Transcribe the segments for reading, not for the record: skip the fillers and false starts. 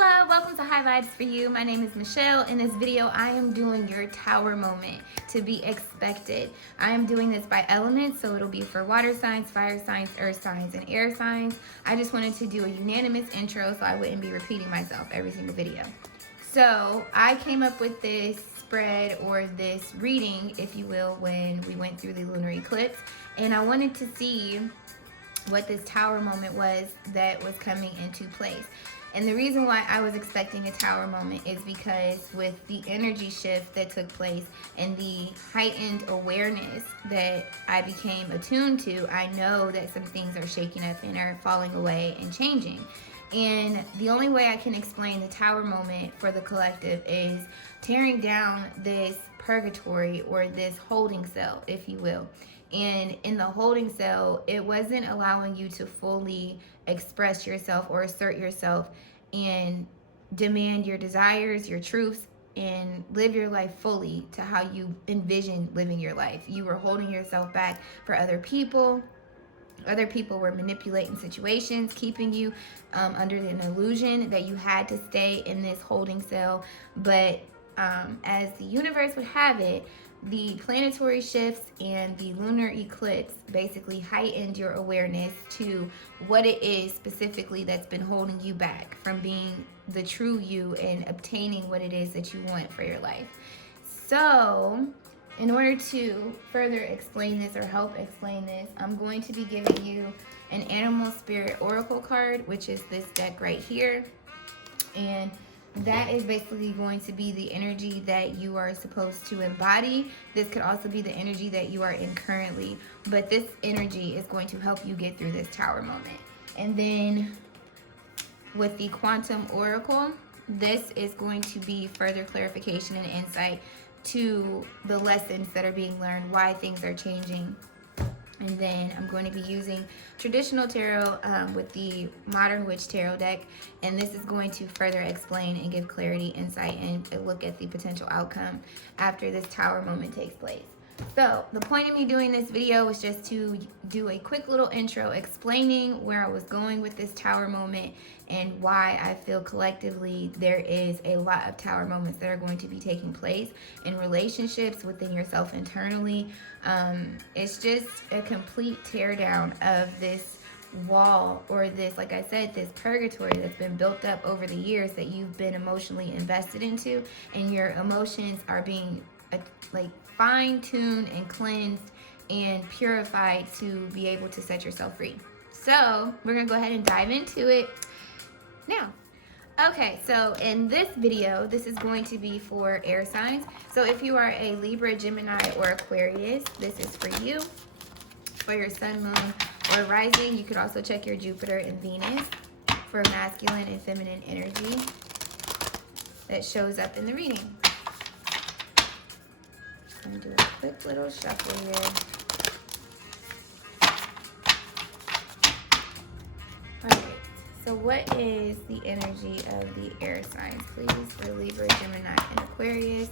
Hello, welcome to High Vibes for You. My name is Michelle. In this video, I am doing your tower moment to be expected. I am doing this by elements, so it'll be for water signs, fire signs, earth signs, and air signs. I just wanted to do a unanimous intro so I wouldn't be repeating myself every single video. So I came up with this spread or this reading, if you will, when we went through the lunar eclipse, and I wanted to see what this tower moment was that was coming into place. And the reason why I was expecting a tower moment is because with the energy shift that took place and the heightened awareness that I became attuned to, I know that some things are shaking up and are falling away and changing. And the only way I can explain the tower moment for the collective is tearing down this purgatory or this holding cell, if you will. And in the holding cell, it wasn't allowing you to fully express yourself or assert yourself and demand your desires, your truths, and live your life fully to how you envision living your life. You were holding yourself back for other people. Other people were manipulating situations, keeping you under an illusion that you had to stay in this holding cell. But as the universe would have it, the planetary shifts and the lunar eclipse basically heightened your awareness to what it is specifically that's been holding you back from being the true you and obtaining what it is that you want for your life. So, in order to further explain this or help explain this, I'm going to be giving you an animal spirit oracle card, which is this deck right here. And that is basically going to be the energy that you are supposed to embody. This could also be the energy that you are in currently, but this energy is going to help you get through this tower moment. And then with the quantum oracle, this is going to be further clarification and insight to the lessons that are being learned, why things are changing. And then I'm going to be using traditional tarot with the modern witch tarot deck, and this is going to further explain and give clarity, insight, and a look at the potential outcome after this tower moment takes place. So the point of me doing this video was just to do a quick little intro explaining where I was going with this tower moment and why I feel collectively there is a lot of tower moments that are going to be taking place in relationships within yourself internally. It's just a complete teardown of this wall or this, like I said, this purgatory that's been built up over the years that you've been emotionally invested into, and your emotions are being like fine-tuned and cleansed and purified to be able to set yourself free. So we're gonna go ahead and dive into it now. Okay, so in this video, this is going to be for air signs. So if you are a Libra, Gemini, or Aquarius, this is for you. For your sun, moon, or rising, you could also check your Jupiter and Venus for masculine and feminine energy that shows up in the reading. I'm gonna do a quick little shuffle here. Alright, so what is the energy of the air signs, please, for Libra, Gemini, and Aquarius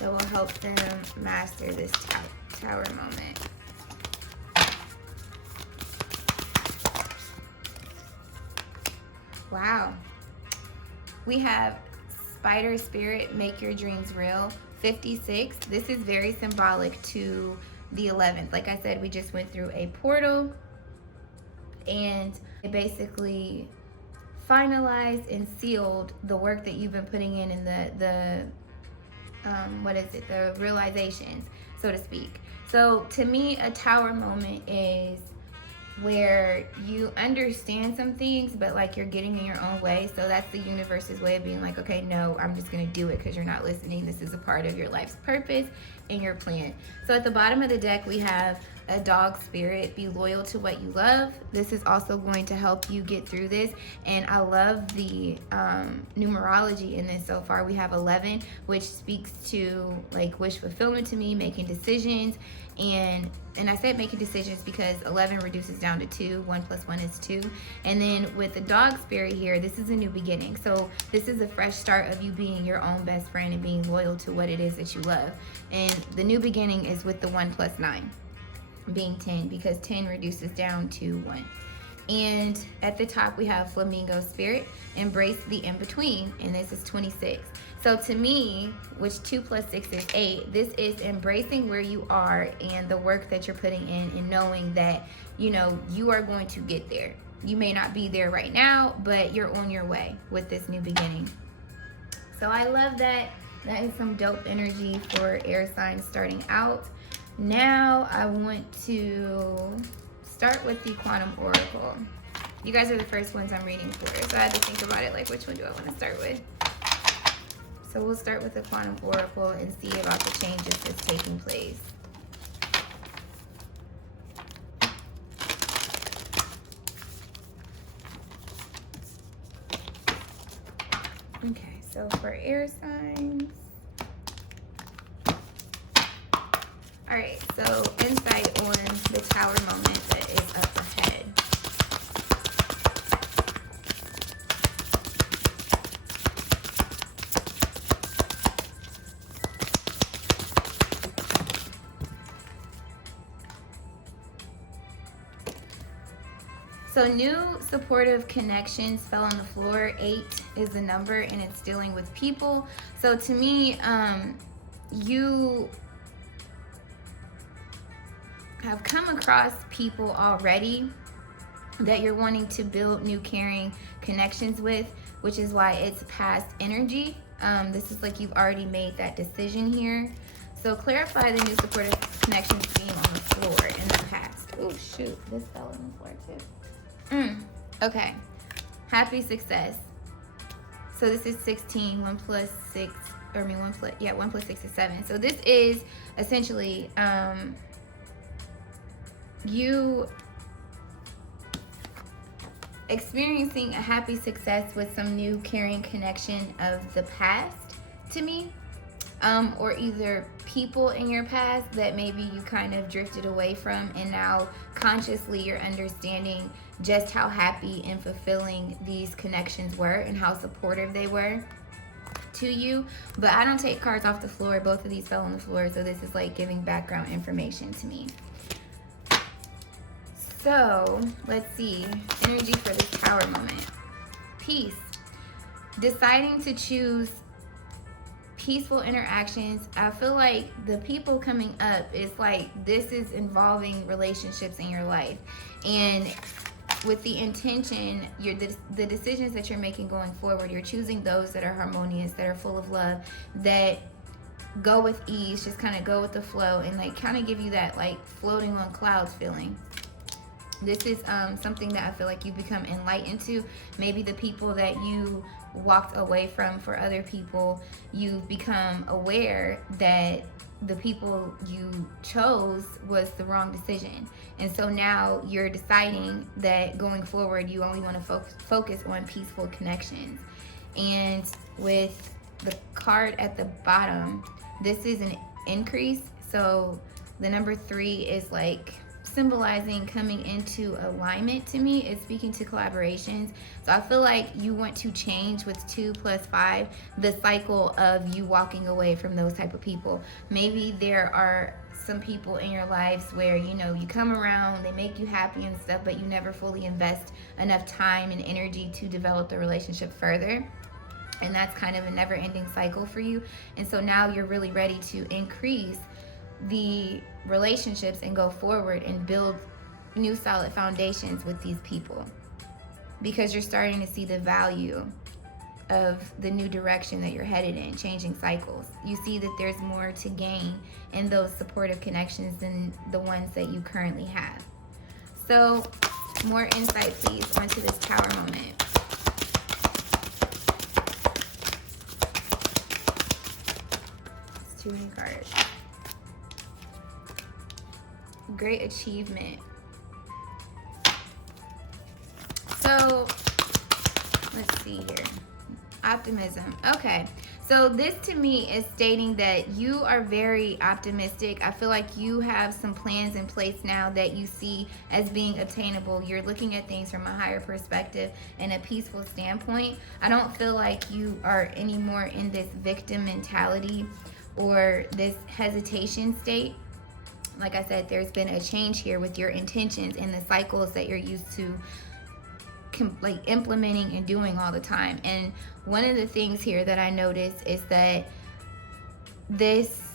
that will help them master this tower moment? Wow. We have Spider Spirit, make your dreams real. 56. This is very symbolic to the 11th. Like I said, we just went through a portal and it basically finalized and sealed the work that you've been putting in and the realizations, so to speak. So to me, a tower moment is where you understand some things, but like you're getting in your own way. So that's the universe's way of being like, okay, no, I'm just gonna do it because you're not listening. This is a part of your life's purpose and your plan. So at the bottom of the deck, we have a dog spirit, be loyal to what you love. This is also going to help you get through this. And I love the numerology in this so far. We have 11, which speaks to like wish fulfillment to me, making decisions. And I said making decisions because 11 reduces down to 2. 1 plus 1 is 2. And then with the dog spirit here, this is a new beginning. So this is a fresh start of you being your own best friend and being loyal to what it is that you love. And the new beginning is with the 1 plus 9. Being 10, because 10 reduces down to 1. And at the top we have flamingo spirit, embrace the in-between, and this is 26. So to me, which 2 plus 6 is 8, this is embracing where you are and the work that you're putting in, and knowing that, you know, you are going to get there. You may not be there right now, but you're on your way with this new beginning. So I love that. That is some dope energy for air signs starting out. Now I want to start with the quantum oracle. You guys are the first ones I'm reading for, so I had to think about it, like which one do I want to start with. So we'll start with the quantum oracle and see about the changes that's taking place. Okay, so for air signs. All right, so insight on the tower moment that is up ahead. So new supportive connections fell on the floor. 8 is the number, and it's dealing with people. So to me, you have come across people already that you're wanting to build new caring connections with, which is why it's past energy. This is like you've already made that decision here. So clarify the new supportive connections being on the floor in the past. Oh shoot, this fell on the floor too. Okay, happy success. So this is 16, 1 plus 6, or I mean 1 plus 6 is 7. So this is essentially you experiencing a happy success with some new caring connection of the past to me, or either people in your past that maybe you kind of drifted away from, and now consciously you're understanding just how happy and fulfilling these connections were and how supportive they were to you. But I don't take cards off the floor. Both of these fell on the floor, so this is like giving background information to me. So let's see, energy for this tower moment. Peace. Deciding to choose peaceful interactions. I feel like the people coming up is like, this is involving relationships in your life, and with the intention, the decisions that you're making going forward, you're choosing those that are harmonious, that are full of love, that go with ease, just kind of go with the flow, and like kind of give you that like floating on clouds feeling. This is something that I feel like you become enlightened to. Maybe the people that you walked away from for other people, you've become aware that the people you chose was the wrong decision. And so now you're deciding that going forward, you only want to focus on peaceful connections. And with the card at the bottom, this is an increase. So the number 3 is like symbolizing coming into alignment to me. It's speaking to collaborations. So I feel like you want to change with 2 plus 5 the cycle of you walking away from those type of people. Maybe there are some people in your lives where, you know, you come around, they make you happy and stuff, but you never fully invest enough time and energy to develop the relationship further. And that's kind of a never-ending cycle for you. And so now you're really ready to increase the relationships and go forward and build new solid foundations with these people, because you're starting to see the value of the new direction that you're headed in, changing cycles. You see that there's more to gain in those supportive connections than the ones that you currently have. So more insight please onto this tower moment. It's too many cards. Great achievement. So let's see here. Optimism. Okay, so this to me is stating that you are very optimistic. I feel like you have some plans in place now that you see as being obtainable. You're looking at things from a higher perspective and a peaceful standpoint. I don't feel like you are anymore in this victim mentality or this hesitation state. Like I said, there's been a change here with your intentions and the cycles that you're used to like implementing and doing all the time. And one of the things here that I noticed is that this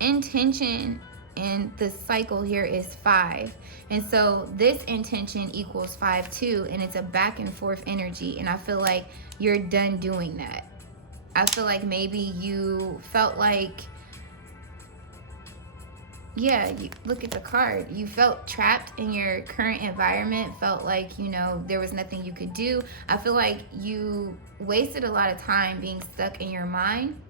intention in the cycle here is 5. And so this intention equals 5 too, and it's a back and forth energy. And I feel like you're done doing that. I feel like maybe you felt like, yeah, you look at the card, you felt trapped in your current environment, felt like, you know, there was nothing you could do. I feel like you wasted a lot of time being stuck in your mind.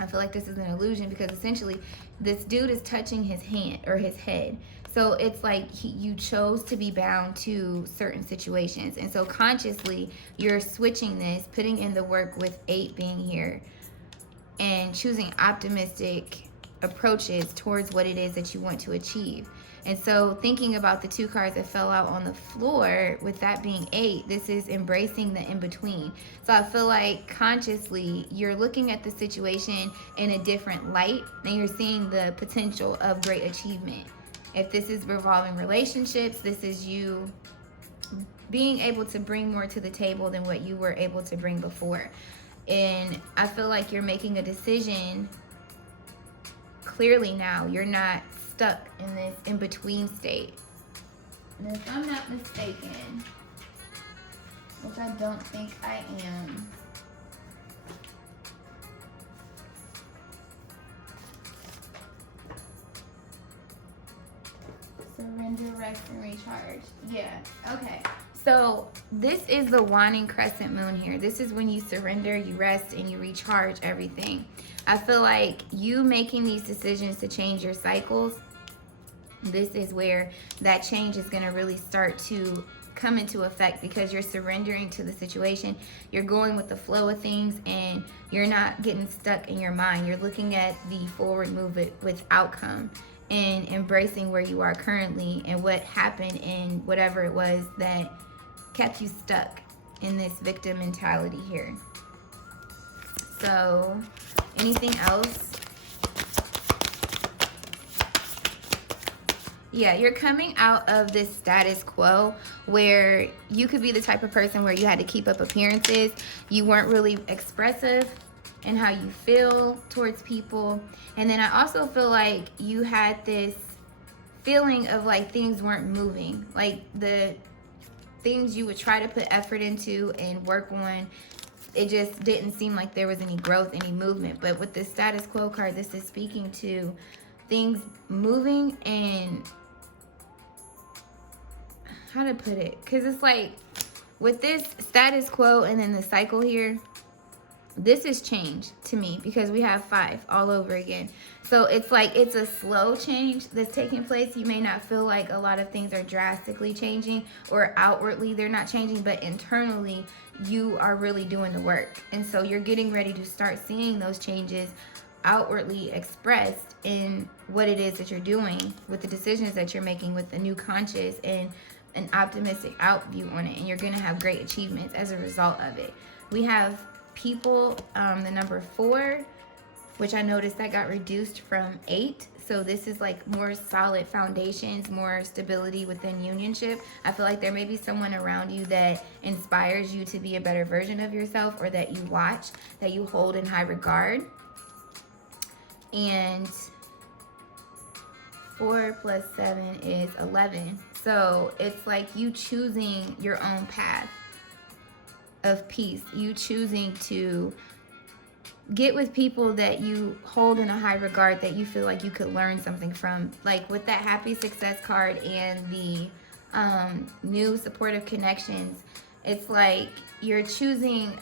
I feel like this is an illusion, because essentially this dude is touching his hand or his head. So it's like you chose to be bound to certain situations. And so consciously you're switching this, putting in the work with 8 being here, and choosing optimistic approaches towards what it is that you want to achieve. And so thinking about the 2 cards that fell out on the floor, with that being 8, this is embracing the in-between. So I feel like consciously you're looking at the situation in a different light, and you're seeing the potential of great achievement. If this is revolving relationships, this is you being able to bring more to the table than what you were able to bring before. And I feel like you're making a decision clearly now. You're not stuck in this in-between state. And if I'm not mistaken, which I don't think I am, surrender, rest, and recharge. Yeah, okay. So this is the waning crescent moon here. This is when you surrender, you rest, and you recharge everything. I feel like you making these decisions to change your cycles, this is where that change is going to really start to come into effect, because you're surrendering to the situation. You're going with the flow of things, and you're not getting stuck in your mind. You're looking at the forward movement with outcome, and embracing where you are currently and what happened and whatever it was that kept you stuck in this victim mentality here. So anything else? Yeah, you're coming out of this status quo where you could be the type of person where you had to keep up appearances. You weren't really expressive in how you feel towards people. And then I also feel like you had this feeling of like things weren't moving. Like the things you would try to put effort into and work on, it just didn't seem like there was any growth, any movement. But with the status quo card, this is speaking to things moving, and how to put it, because it's like with this status quo and then the cycle here, this is change to me, because we have 5 all over again. So it's like it's a slow change that's taking place. You may not feel like a lot of things are drastically changing, or outwardly they're not changing, but internally you are really doing the work. And so you're getting ready to start seeing those changes outwardly expressed in what it is that you're doing, with the decisions that you're making, with the new conscious and an optimistic out view on it. And you're going to have great achievements as a result of it. We have people, the number 4, which I noticed that got reduced from 8. So this is like more solid foundations, more stability within unionship. I feel like there may be someone around you that inspires you to be a better version of yourself, or that you watch, that you hold in high regard. And 4 plus 7 is 11. So it's like you choosing your own path of peace. You choosing to get with people that you hold in a high regard, that you feel like you could learn something from. Like with that happy success card and the new supportive connections, it's like you're choosing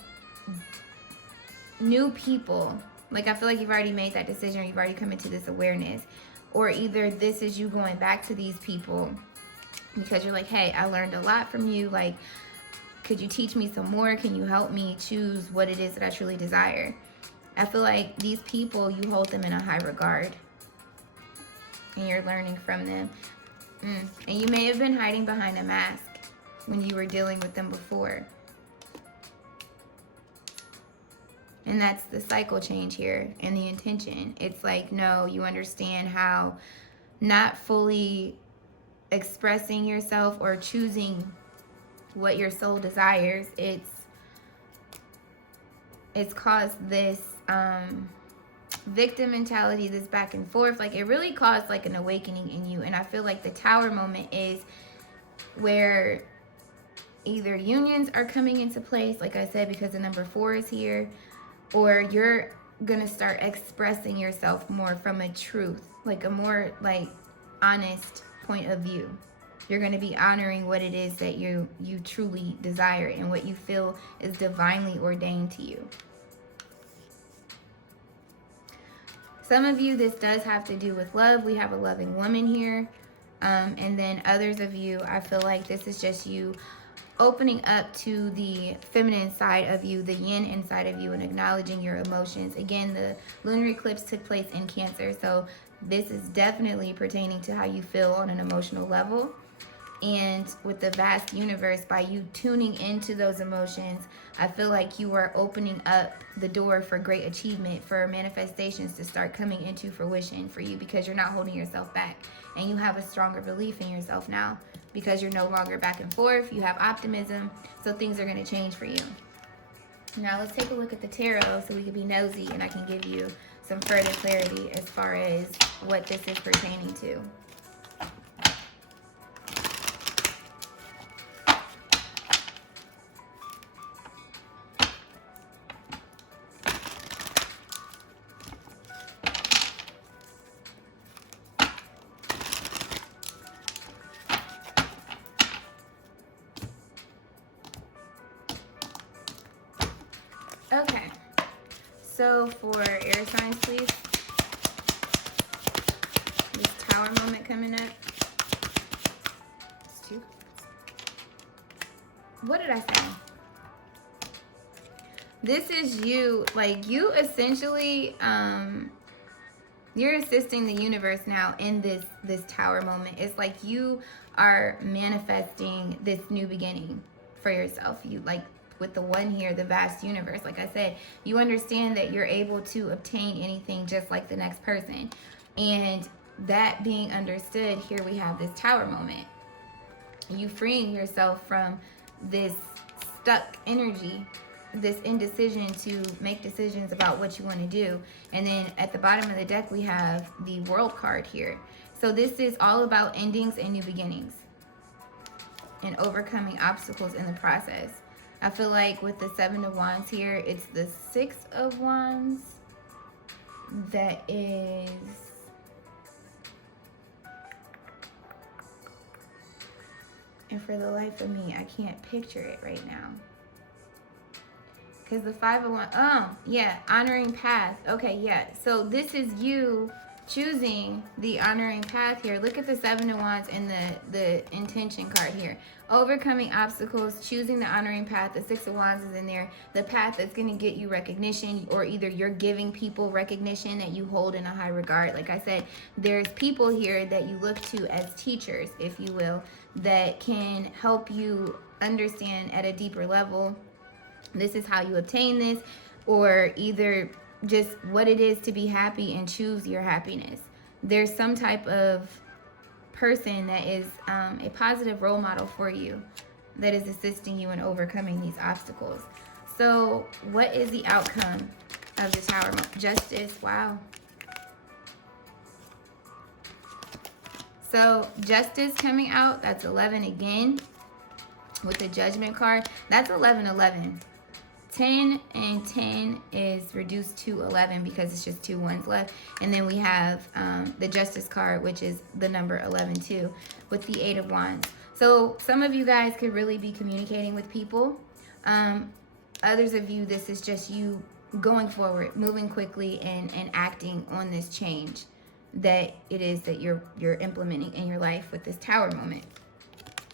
new people. Like I feel like you've already made that decision, or you've already come into this awareness. Or either this is you going back to these people because you're like, hey, I learned a lot from you. Like, could you teach me some more? Can you help me choose what it is that I truly desire? I feel like these people, you hold them in a high regard, and you're learning from them. And you may have been hiding behind a mask when you were dealing with them before. And that's the cycle change here and the intention. It's like, no, you understand how not fully expressing yourself or choosing what your soul desires, it's caused this victim mentality, this back and forth. Like, it really caused like an awakening in you. And I feel like the Tower moment is where either unions are coming into place, like I said, because the number 4 is here, or you're gonna start expressing yourself more from a truth, like a more like honest point of view. You're going to be honoring what it is that you truly desire and what you feel is divinely ordained to you. Some of you, this does have to do with love. We have a loving woman here. And then others of you, I feel like this is just you opening up to the feminine side of you, the yin inside of you, and acknowledging your emotions. Again, the lunar eclipse took place in Cancer, so this is definitely pertaining to how you feel on an emotional level. And with the vast universe, by you tuning into those emotions, I feel like you are opening up the door for great achievement, for manifestations to start coming into fruition for you, because you're not holding yourself back. And you have a stronger belief in yourself now because you're no longer back and forth. You have optimism, so things are going to change for you. Now let's take a look at the tarot so we can be nosy and I can give you some further clarity as far as what this is pertaining to. Okay, so for air signs, please. This Tower moment coming up. It's 2. What did I say? This is you, like you essentially, you're assisting the universe now in this Tower moment. It's like you are manifesting this new beginning for yourself. You like, with the 1 here, the vast universe, like I said, you understand that you're able to obtain anything just like the next person. And that being understood, here we have this Tower moment. You freeing yourself from this stuck energy, this indecision to make decisions about what you want to do. And then at the bottom of the deck, we have the World card here. So this is all about endings and new beginnings and overcoming obstacles in the process. I feel like with the 7 of Wands here, it's the 6 of Wands that is... And for the life of me, I can't picture it right now. Because the 5 of Wands... Oh, yeah, honoring path. Okay, yeah. So this is you choosing the honoring path here. Look at the 7 of Wands and the intention card here. Overcoming obstacles, choosing the honoring path. The 6 of Wands is in there. The path that's going to get you recognition, or either you're giving people recognition that you hold in a high regard. Like I said, there's people here that you look to as teachers, if you will, that can help you understand at a deeper level. This is how you obtain this, or either just what it is to be happy and choose your happiness. There's some type of person that is a positive role model for you that is assisting you in overcoming these obstacles. So what is the outcome of the Tower? Justice. Wow. So justice coming out, that's 11 again with the Judgment card. That's 1111. 10 and 10 is reduced to 11 because it's just 2 ones left. And then we have the Justice card, which is the number 11 too, with the 8 of Wands. So some of you guys could really be communicating with people. Others of you, this is just you going forward, moving quickly and acting on this change that it is that you're implementing in your life with this Tower moment.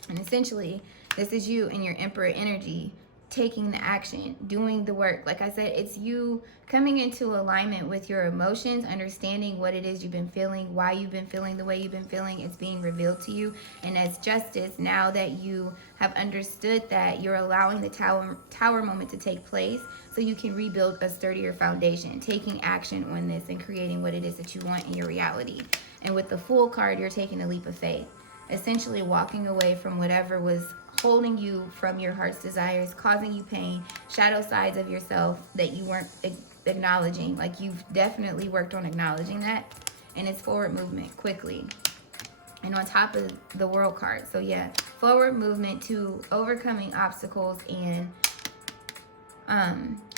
And essentially, this is you and your Emperor energy taking the action, doing the work. Like I said, it's you coming into alignment with your emotions, understanding what it is you've been feeling, why you've been feeling the way you've been feeling. It's being revealed to you. And as justice, now that you have understood that, you're allowing the tower moment to take place so you can rebuild a sturdier foundation, taking action on this and creating what it is that you want in your reality. And with the Fool card, you're taking a leap of faith. essentially walking away from whatever was holding you from your heart's desires, causing you pain, shadow sides of yourself that you weren't acknowledging. Like, you've definitely worked on acknowledging that, and it's forward movement quickly. And on top of the World card. So yeah, forward movement to overcoming obstacles and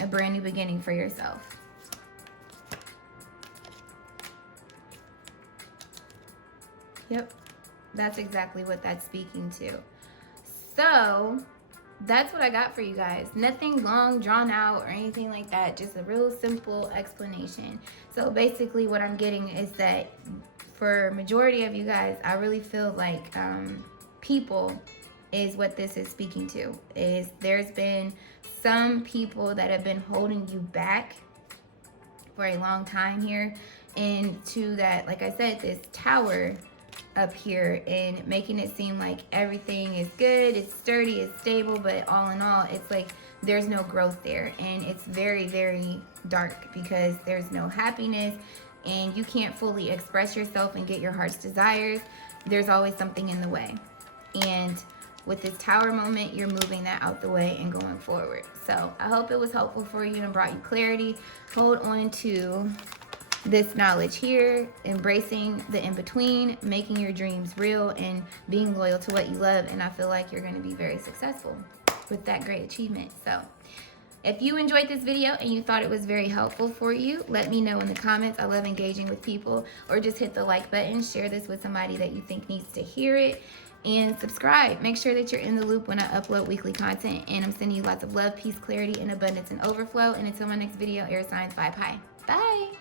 a brand new beginning for yourself. Yep, that's exactly what that's speaking to. So that's what I got for you guys. Nothing long, drawn out, or anything like that. Just a real simple explanation. So basically what I'm getting is that for majority of you guys, I really feel like people is what this is speaking to. Is there's been some people that have been holding you back for a long time here. And to that, like I said, this Tower up here, and making it seem like everything is good, it's sturdy, it's stable, but all in all, it's like there's no growth there, and it's very, very dark because there's no happiness, and you can't fully express yourself and get your heart's desires. There's always something in the way, and with this Tower moment, you're moving that out the way and going forward. So I hope it was helpful for you and brought you clarity. Hold on to this knowledge here, embracing the in-between, making your dreams real, and being loyal to what you love. And I feel like you're going to be very successful with that great achievement. So if you enjoyed this video and you thought it was very helpful for you, let me know in the comments. I love engaging with people. Or just hit the like button, share this with somebody that you think needs to hear it, and subscribe. Make sure that you're in the loop when I upload weekly content. And I'm sending you lots of love, peace, clarity, and abundance and overflow. And until my next video, air signs, vibe high. Bye.